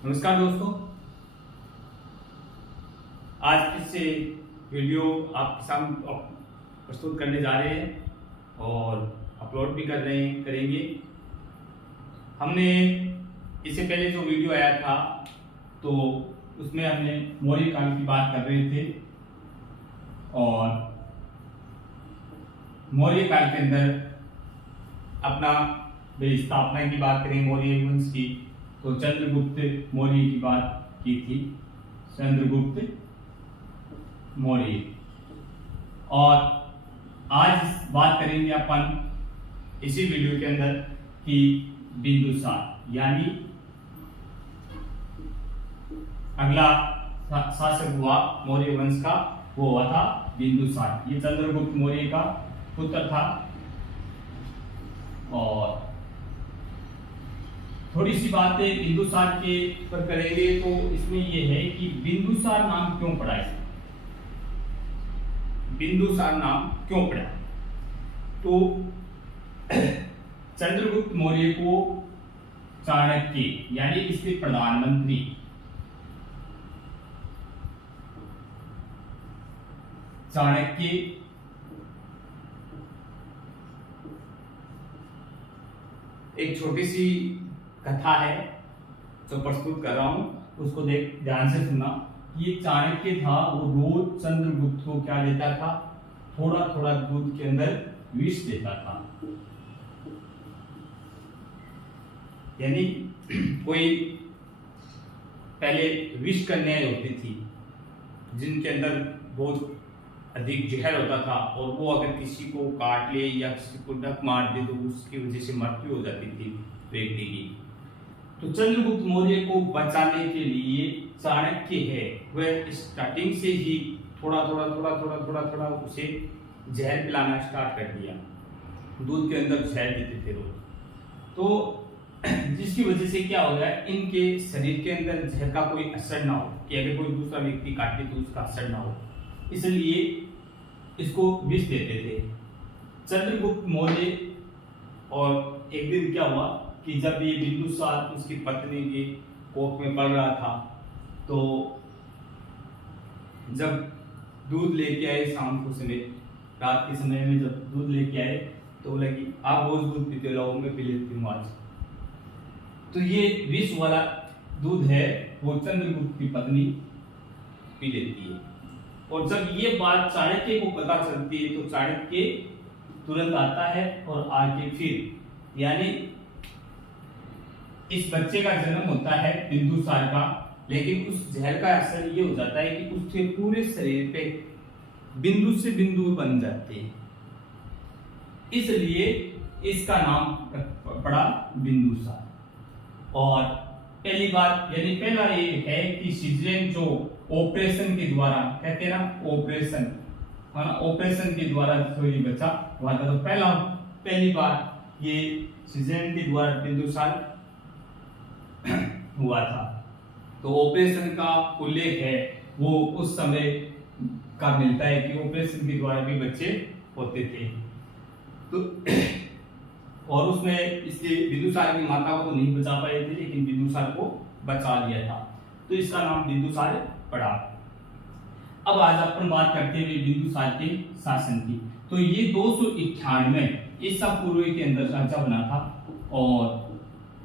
नमस्कार दोस्तों, आज फिर से वीडियो आपके सामने प्रस्तुत करने जा रहे हैं और अपलोड भी करेंगे। हमने इससे पहले जो वीडियो आया था तो उसमें हमने मौर्य काल की बात कर रहे थे और मौर्य काल के अंदर अपना स्थापना की बात करें मौर्य वंश की, तो चंद्रगुप्त मौर्य की बात की थी। चंद्रगुप्त मौर्य। और आज बात करेंगे अपन इसी वीडियो के अंदर कि बिंदुसार यानी अगला शासक हुआ मौर्य वंश का, वो हुआ था बिंदुसार। ये चंद्रगुप्त मौर्य का पुत्र था। और थोड़ी सी बातें बिंदुसार के पर करेंगे तो इसमें यह है कि बिंदुसार नाम क्यों पड़ा है। बिंदुसार नाम क्यों पड़ा? तो चंद्रगुप्त मौर्य को चाणक्य यानी इसके प्रधानमंत्री चाणक्य एक छोटी सी कथा है जो प्रस्तुत कर रहा हूं, उसको ध्यान से सुनना। ये चाणक्य था, वो रोज चंद्रगुप्त को क्या देता था, थोड़ा थोड़ा दूध के अंदर विष देता था। यानी कोई पहले विष कन्याएं होती थी जिनके अंदर बहुत अधिक जहर होता था और वो अगर किसी को काट ले या किसी को डक मार दे तो उसकी वजह से मृत्यु हो जाती थी व्यक्ति की। तो चंद्रगुप्त मौर्य को बचाने के लिए चाणक्य है वह स्टार्टिंग से ही थोड़ा थोड़ा उसे जहर पिलाना स्टार्ट कर दिया। दूध के अंदर जहर देते थे रोज। तो जिसकी वजह से क्या हो गया, इनके शरीर के अंदर जहर का कोई असर ना हो, कि अगर कोई दूसरा व्यक्ति काटे तो उसका असर ना हो, इसलिए इसको विष देते थे चंद्रगुप्त मौर्य। और एक दिन क्या हुआ कि जब ये बिंदुसार उसकी पत्नी के कोख में पड़ रहा था, तो जब दूध लेके आए शाम को समय, रात के समय में जब दूध लेके आए तो बोला कि आप रोज दूध पीते रहो, मैं पी लेती हूँ आज। तो ये विष वाला दूध है वो चंद्रगुप्त की पत्नी पी लेती है। और जब ये बात चाणक्य को पता चलती है तो चाणक्य तुरंत आता है और आके फिर यानी इस बच्चे का जन्म होता है बिंदुसार का, लेकिन उस जहर का असर ये हो जाता है कि उसके पूरे शरीर पे बिंदु से बिंदु बन जाते हैं, इसलिए इसका नाम पड़ा बिंदुसार। और पहली बात यानी पहला ये है कि सिजेरियन जो ऑपरेशन के द्वारा, कहते हैं ना ऑपरेशन, है ना, ऑपरेशन के द्वारा जो ये बच्चा हुआ था। तो पहली बार ये सिजेरियन के द्वारा बिंदुसार हुआ था। तो ऑपरेशन का उल्लेख है वो उस समय का मिलता है कि ऑपरेशन के द्वारा भी बच्चे होते थे। तो और उसमें इसलिए बिंदुसार की माता को तो नहीं बचा पाए थे, लेकिन बिंदुसार को बचा लिया था, तो इसका नाम बिंदुसार पड़ा। अब आज अपन बात करते हैं बिंदुसार के शासन की। तो ये 291 ईसा पूर्व के अंदर राजा बना था और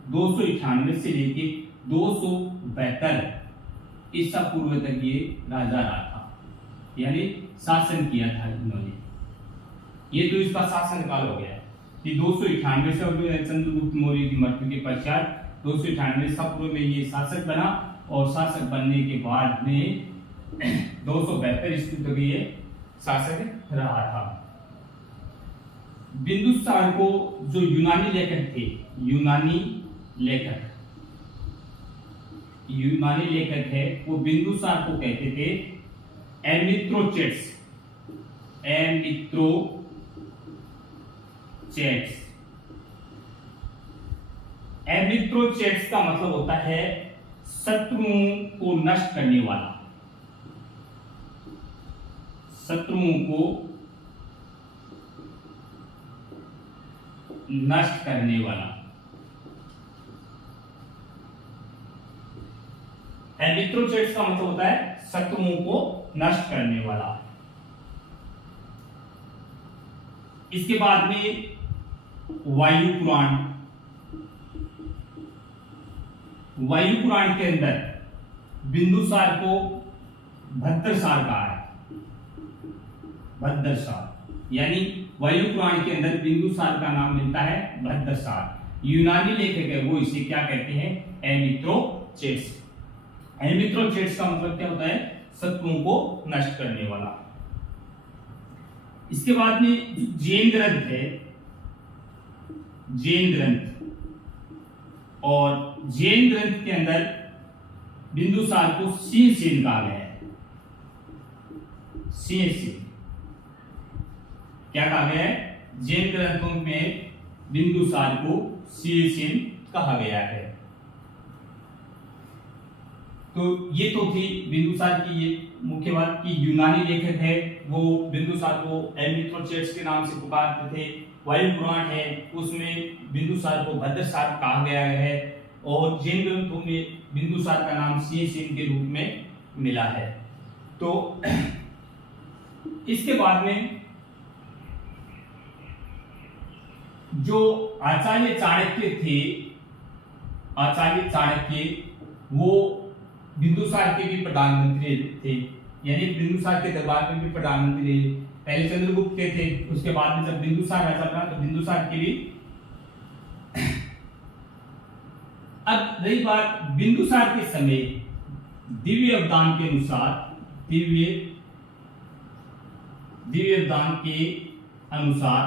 291 से लेके 272 ईसा पूर्व तक ये राजा रहा था, यानी शासन किया था इन्होंने। ये तो इसका शासन काल हो गया है कि 298 से चंद्रगुप्त मौर्य की मृत्यु के पश्चात 298 ईसा पूर्व में ये शासक बना और शासक बनने के बाद में 272 ईस्वी तक ये शासक रहा था। बिंदुसार को जो यूनानी लेखक है वो बिंदुसार को कहते थे एमिथ्रोचेट्स। एमिथ्रोचेट्स का मतलब होता है शत्रुओं को नष्ट करने वाला, शत्रुओं को नष्ट करने वाला। एमिथ्रोचेट्स का मतलब होता है शत्रुओं को नष्ट करने वाला। इसके बाद में वायु पुराण। वायु पुराण के अंदर बिंदुसार को भद्रसार कहा है। भद्रसार यानी वायु पुराण के अंदर बिंदुसार का नाम मिलता है भद्रसार। यूनानी लेखक है वो इसे क्या कहते हैं? एमिथ्रोचेट्स। एमिथ्रोचेट्स का मतलब क्या होता है? शत्रुओं को नष्ट करने वाला। इसके बाद में जैन ग्रंथ है, जैन ग्रंथ, और जैन ग्रंथ के अंदर बिंदुसार को शीर्षसेन कहा गया है। शीर्षसेन क्या कहा गया है? जैन ग्रंथों में बिंदुसार को शीर्षसेन कहा गया है। तो ये तो थी बिंदुसार की ये मुख्य बात कि यूनानी लेखक है वो बिंदुसार को एमिथ्रोचेट्स के नाम से पुकारते थे। वायु पुराण है उसमें बिंदुसार को भद्रसार कहा गया है, और जैन ग्रंथों में बिंदुसार का नाम शीर्षसेन के रूप में मिला है। तो इसके बाद में जो आचार्य चाणक्य थे, आचार्य चाणक्य वो बिंदुसार के भी प्रधानमंत्री थे, यानी बिंदुसार के दरबार में भी प्रधानमंत्री थे। पहले चंद्रगुप्त के थे, उसके बाद में जब बिंदुसार राजा बना तो बिंदुसार के भी। अब रही बात बिंदुसार के समय दिव्य अवदान के अनुसार, दिव्य अवदान के अनुसार,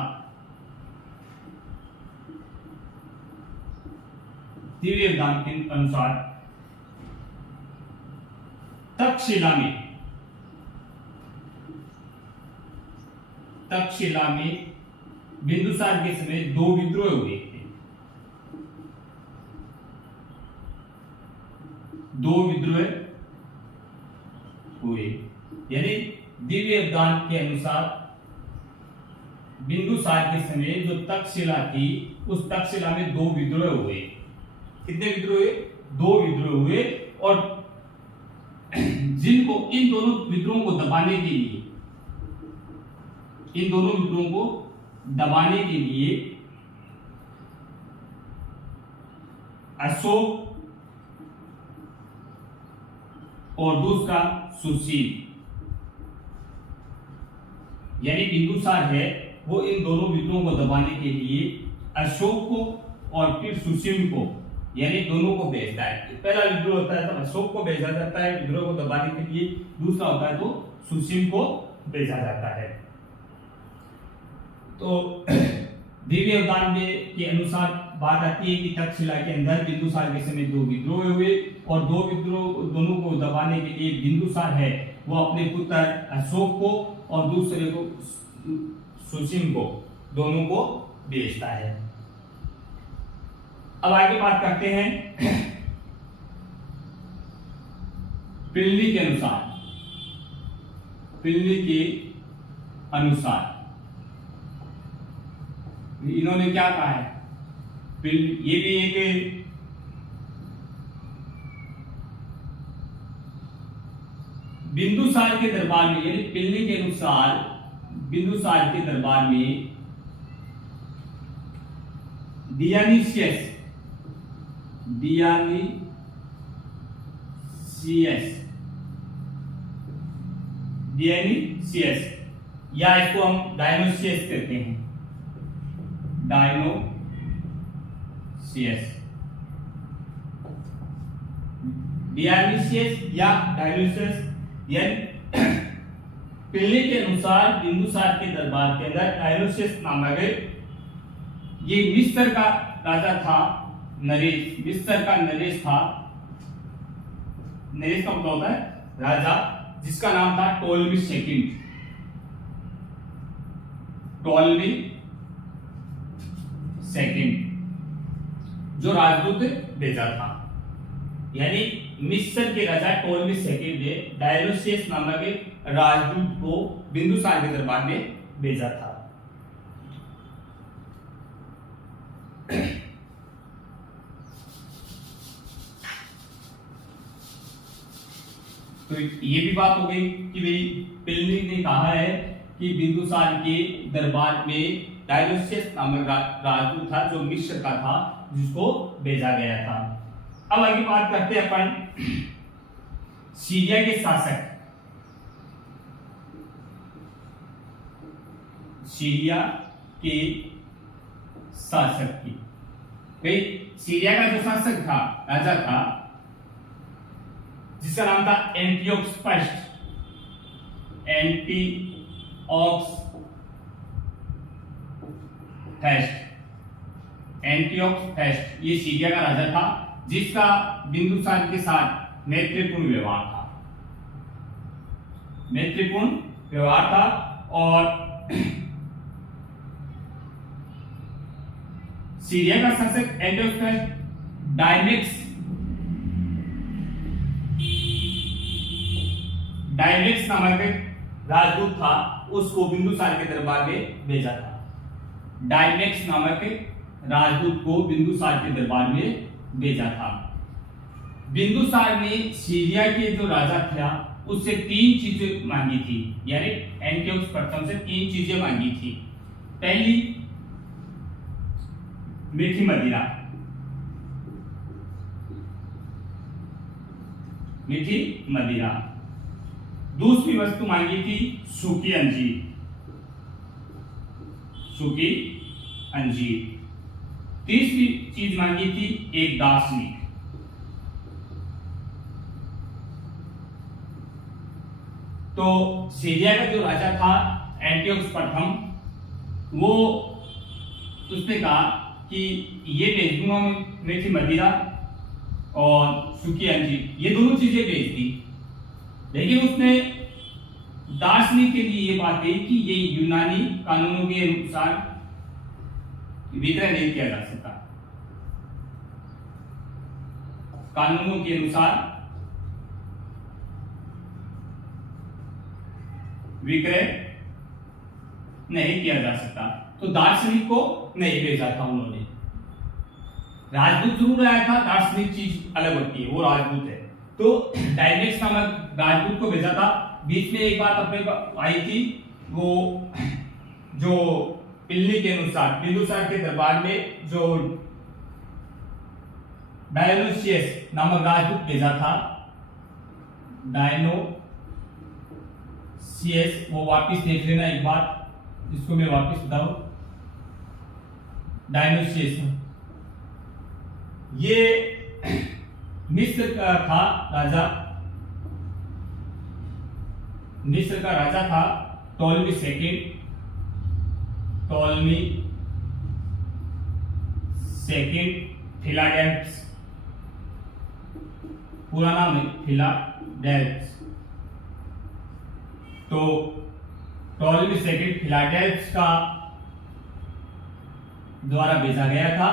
दिव्य अवदान के अनुसार तक्षशिला में बिंदुसार के समय 2 विद्रोह हुए थे। 2 विद्रोह हुए, यानी दिव्य अवदान के अनुसार बिंदुसार के समय जो तक्षशिला थी उस तक्षशिला में 2 विद्रोह हुए। कितने विद्रोह हुए? 2 विद्रोह हुए, और जिनको इन दोनों विद्रोहों को दबाने के लिए, इन दोनों विद्रोहों को दबाने के लिए अशोक और दूसरा सुशील, यानी बिंदुसार है वो इन दोनों विद्रोहों को दबाने के लिए अशोक को और फिर सुशील को, यानी दोनों को भेजता है। पहला विद्रोह होता है तो अशोक को भेजा जाता है विद्रोह को दबाने के लिए, दूसरा होता है तो सुशील को भेजा जाता है। तो दिव्य अवदान में के अनुसार बात आती है कि तक्षशिला के अंदर बिंदुसार के समय 2 विद्रोह हुए, और 2 विद्रोह दोनों को दबाने के लिए बिंदुसार है वो अपने पुत्र अशोक को और दूसरे को सुशील को, दोनों को भेजता है। अब आगे बात करते हैं प्लिनी के अनुसार। प्लिनी के अनुसार इन्होंने क्या कहा है? ये भी एक बिंदुसार के दरबार में, यानी प्लिनी के अनुसार बिंदुसार के दरबार में डियोनिसियस या इसको हम डायनोसियस कहते हैं, डियोनिसियस या डायनोसियस, यानी प्लिनी के अनुसार बिंदुसार के दरबार के अंदर डायनोसियस नामक ये मिस्र का राजा था, नरेश, मिस्र का नरेश था। नरेश का मतलब होता है राजा, जिसका नाम था टोलमी सेकंड, टोलमी सेकंड, जो राजदूत भेजा था। यानी मिस्र के राजा टोलमी सेकंड ने डायनोसियस नामक एक राजदूत को बिंदुसार के दरबार में भेजा था। तो ये भी बात हो गई कि भाई प्लिनी ने कहा है कि बिंदुसार के दरबार में डायोनिसियस नामक राजदूत था जो मिस्र का था, जिसको भेजा गया था। अब आगे बात करते हैं अपन सीरिया के शासक, सीरिया के शासक की। भाई सीरिया का जो शासक था, राजा था, जिसका नाम था एंटियोकस फर्स्ट, एंटियोकस फर्स्ट, ये सीरिया का राजा था, जिसका बिंदुसार के साथ मैत्रीपूर्ण व्यवहार था, मैत्रीपूर्ण व्यवहार था। और सीरिया का शासक एंटियोकस फर्स्ट डायमेक्स नामक राजदूत था, उसको बिंदुसार के दरबार में भेजा था। डायमेक्स नामक राजदूत को बिंदुसार के दरबार में भेजा था। बिंदुसार ने सीरिया के जो राजा था उससे 3 चीजें मांगी थी, यानी एंटियोकस प्रथम से 3 चीजें मांगी थी। पहली मीठी मदिरा, मीठी मदिरा। दूसरी वस्तु मांगी थी सूखी अंजीर, सूखी अंजीर। तीसरी चीज मांगी थी एक दार्शनिक। तो सीरिया का जो राजा था एंटियोकस प्रथम, वो उसने कहा कि ये भेज दूंगा मैं मीठी मदिरा और सूखी अंजीर, ये दोनों चीजें भेज दी। लेकिन उसने दार्शनिक के लिए ये बात कही कि ये यूनानी कानूनों के अनुसार विक्रय नहीं किया जा सकता, कानूनों के अनुसार विक्रय नहीं किया जा सकता। तो दार्शनिक को नहीं भेजा था उन्होंने। राजदूत जरूर आया था, दार्शनिक चीज अलग होती है, वो राजदूत है। तो डायमेक्स नामक राजदूत को भेजा था। बीच में एक बात अपने आई थी, वो जो प्लिनी के अनुसार बिंदुसार के दरबार में जो डायोनिसियस नामक राजदूत भेजा था, डायनोसियस, वो वापिस देख लेना एक बार, इसको मैं वापिस बताऊं। डायोनिसियस ये मिस्र का था राजा, मिस्र का राजा था टॉलमी सेकंड फिलाडेल्फस, पूरा नाम है फिलाडेल्फस। तो टॉलमी सेकंड फिलाडेल्फस का द्वारा भेजा गया था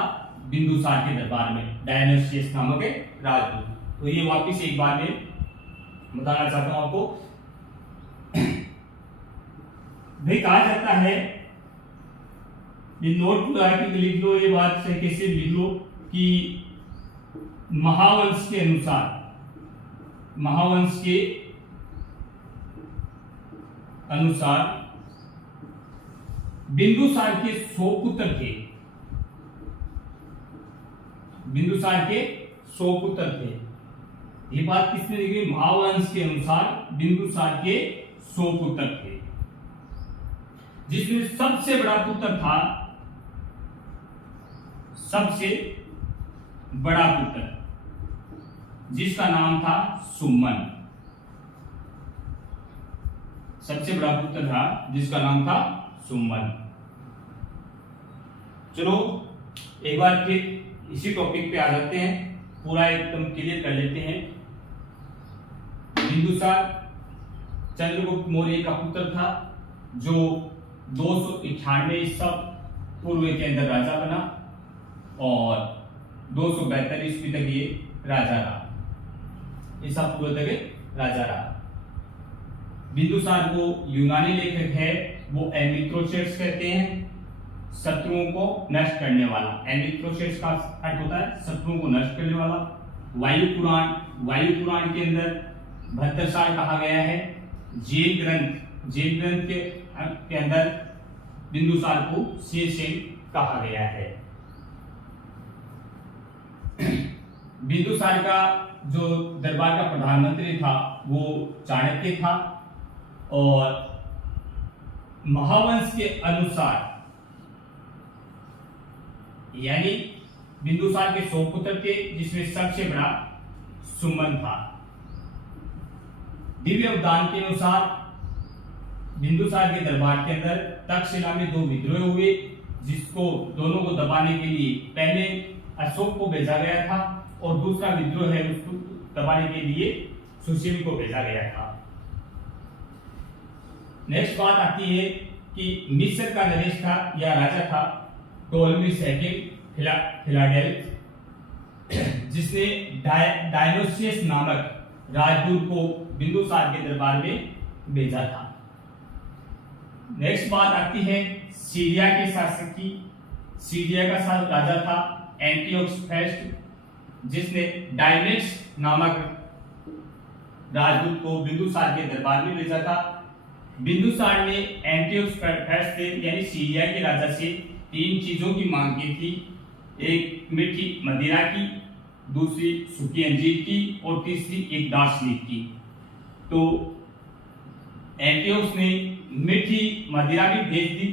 बिंदुसार के दरबार में डायोनिसियस नामक राजदूत। तो ये वापिस एक बार में बताना चाहता हूं आपको। भाई कहा जाता है, ये नोट लगा के लिख लो, ये बात से कैसे लिख लो कि महावंश के अनुसार, महावंश के अनुसार बिंदुसार के 100 पुत्र थे, बिंदुसार के 100 पुत्र थे। ये बात किसने लिखी? महावंश के अनुसार बिंदुसार के 100 पुत्र थे, जिसमें सबसे बड़ा पुत्र था, सबसे बड़ा पुत्र जिसका नाम था सुमन, सबसे बड़ा पुत्र था जिसका नाम था सुमन। चलो एक बार फिर इसी टॉपिक पे आ जाते हैं, पूरा एकदम क्लियर कर लेते हैं। बिंदुसार चंद्रगुप्त मौर्य का पुत्र था, जो 298 ईसा पूर्व के अंदर राजा बना और 272 ईस्वी तक ये राजा रहा, ईसा पूर्व तक राजा रहा। बिंदुसार को यूनानी लेखक है वो एमिथ्रोसेट्स कहते हैं, शत्रुओं को नष्ट करने वाला। एमिथ्रोसेट्स का अर्थ होता है शत्रुओं को नष्ट करने वाला। वायु पुराण के अंदर 72 साल कहा गया है। जैन ग्रंथ के अंदर बिंदुसार को शीर्षेन कहा गया है। बिंदुसार का जो दरबार का प्रधानमंत्री था वो चाणक्य था, और महावंश के अनुसार यानी बिंदुसार के 100 पुत्र थे, जिसमें सबसे बड़ा सुमन था। दिव्य अवदान के अनुसार बिंदुसार के दरबार के अंदर तक्षशिला में 2 विद्रोह हुए, जिसको दोनों को दबाने के लिए पहले अशोक को भेजा गया था, और दूसरा विद्रोह है उसको दबाने के लिए सुशील को भेजा गया था। नेक्स्ट बात आती है कि मिस्र का नरेश था या राजा था टोलमी सेकंड फिलाडेल्फ, जिसने डायनोसियस नामक राजदूत को बिंदुसार के दरबार में भेजा था। नेक्स्ट बात आती है सीरिया के शासक की। सीरिया का राजा था एंटियोकस फेस्ट, जिसने डायनेक्स नामक राजदूत को बिंदुसार के दरबार में भेजा था। बिंदुसार ने एंटियोकस फेस्ट से यानी सीरिया के राजा से 3 चीजों की मांग की थी, एक मीठी मदिरा की, दूसरी सूखी अंजीर की, और तीसरी एक दार्शनिक की। तो एंटियोकस ने मीठी मदिरा भी भेज दी,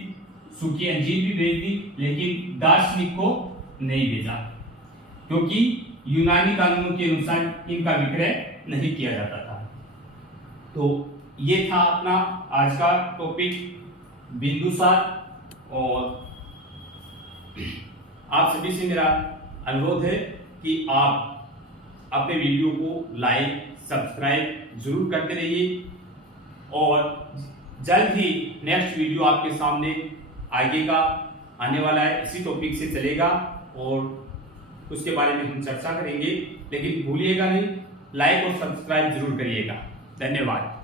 सूखी अंजीर भी भेज दी, लेकिन दार्शनिक को नहीं भेजा, क्योंकि यूनानी कानूनों के अनुसार इनका विक्रय नहीं किया जाता था। तो ये था अपना आज का टॉपिक बिंदुसार, और आप सभी से मेरा अनुरोध है कि आप अपने वीडियो को लाइक सब्सक्राइब जरूर करते रहिए, और जल्द ही नेक्स्ट वीडियो आपके सामने आने वाला है, इसी टॉपिक से चलेगा और उसके बारे में हम चर्चा करेंगे। लेकिन भूलिएगा नहीं, लाइक और सब्सक्राइब जरूर करिएगा। धन्यवाद।